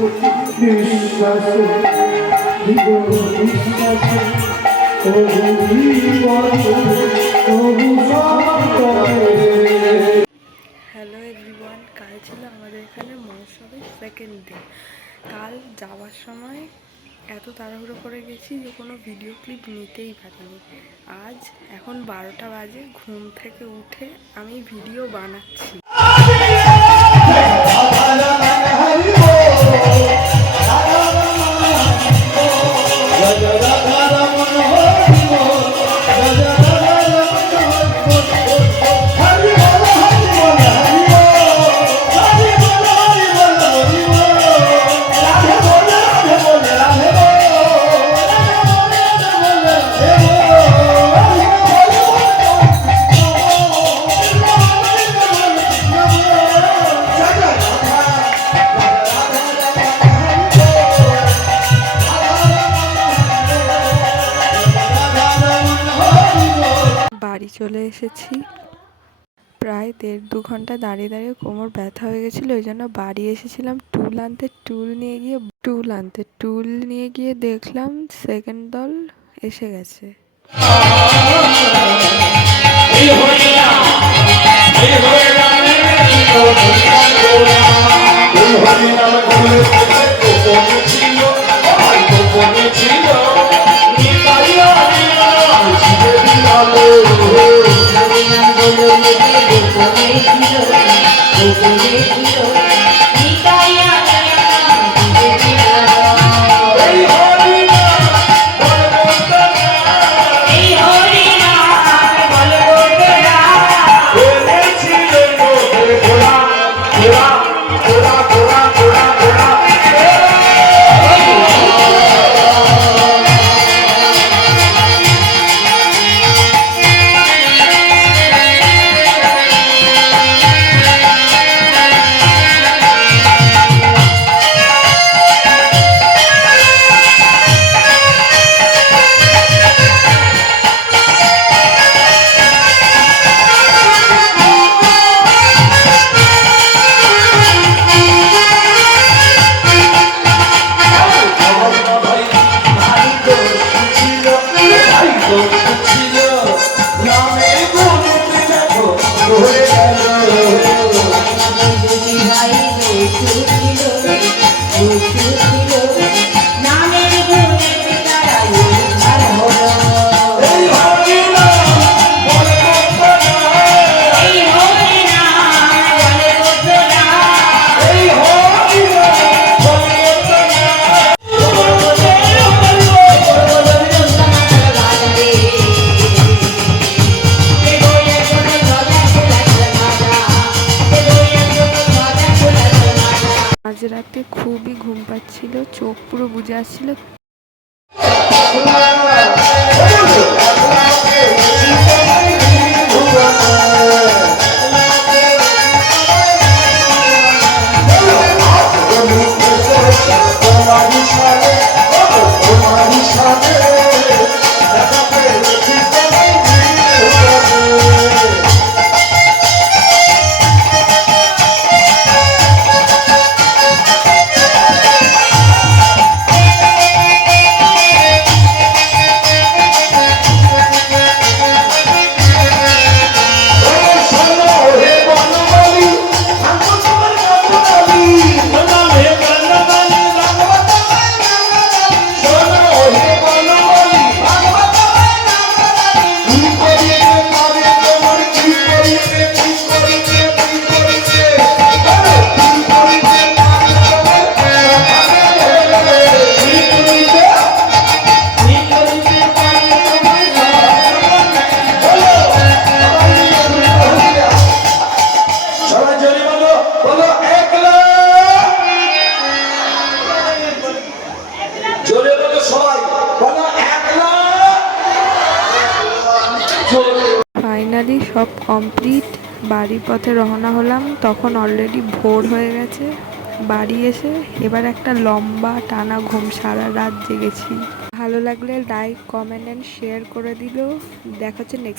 বিশ্বাসে বিশ্বাসে hello everyone, কাল ছিল আমাদের এখানে মহোৎসবের সেকেন্ড দিন। কাল যাওয়ার সময় এত তাড়াহুড়ো করে গেছি যে কোনো ভিডিও ক্লিপ নিতেই পারিনি। আজ এখন 12টা বাজে, ঘুম থেকে উঠে আমি ভিডিও বানাচ্ছি। বাড়ি চলে এসেছি। প্রায় 1.5-2 ঘন্টা দাঁড়িয়ে দাঁড়িয়ে কোমর ব্যথা হয়ে গেছিলো, ওই জন্য বাড়ি এসেছিলাম টুল আনতে। টুল নিয়ে গিয়ে দেখলাম সেকেন্ড দল এসে গেছে। আজ রাতে খুবই ঘুম পাচ্ছিল, চোখ পুরো বুজে আসছিল। ফাইনালি সব কমপ্লিট, বাড়ির পথে রওনা হলাম। তখন অলরেডি ভোর হয়ে গেছে। বাড়ি এসে এবার একটা লম্বা টানা ঘুম, সারা রাত জেগেছি। ভালো লাগলে লাইক, কমেন্ট অ্যান্ড শেয়ার করে দিল। দেখা হচ্ছে নেক্সট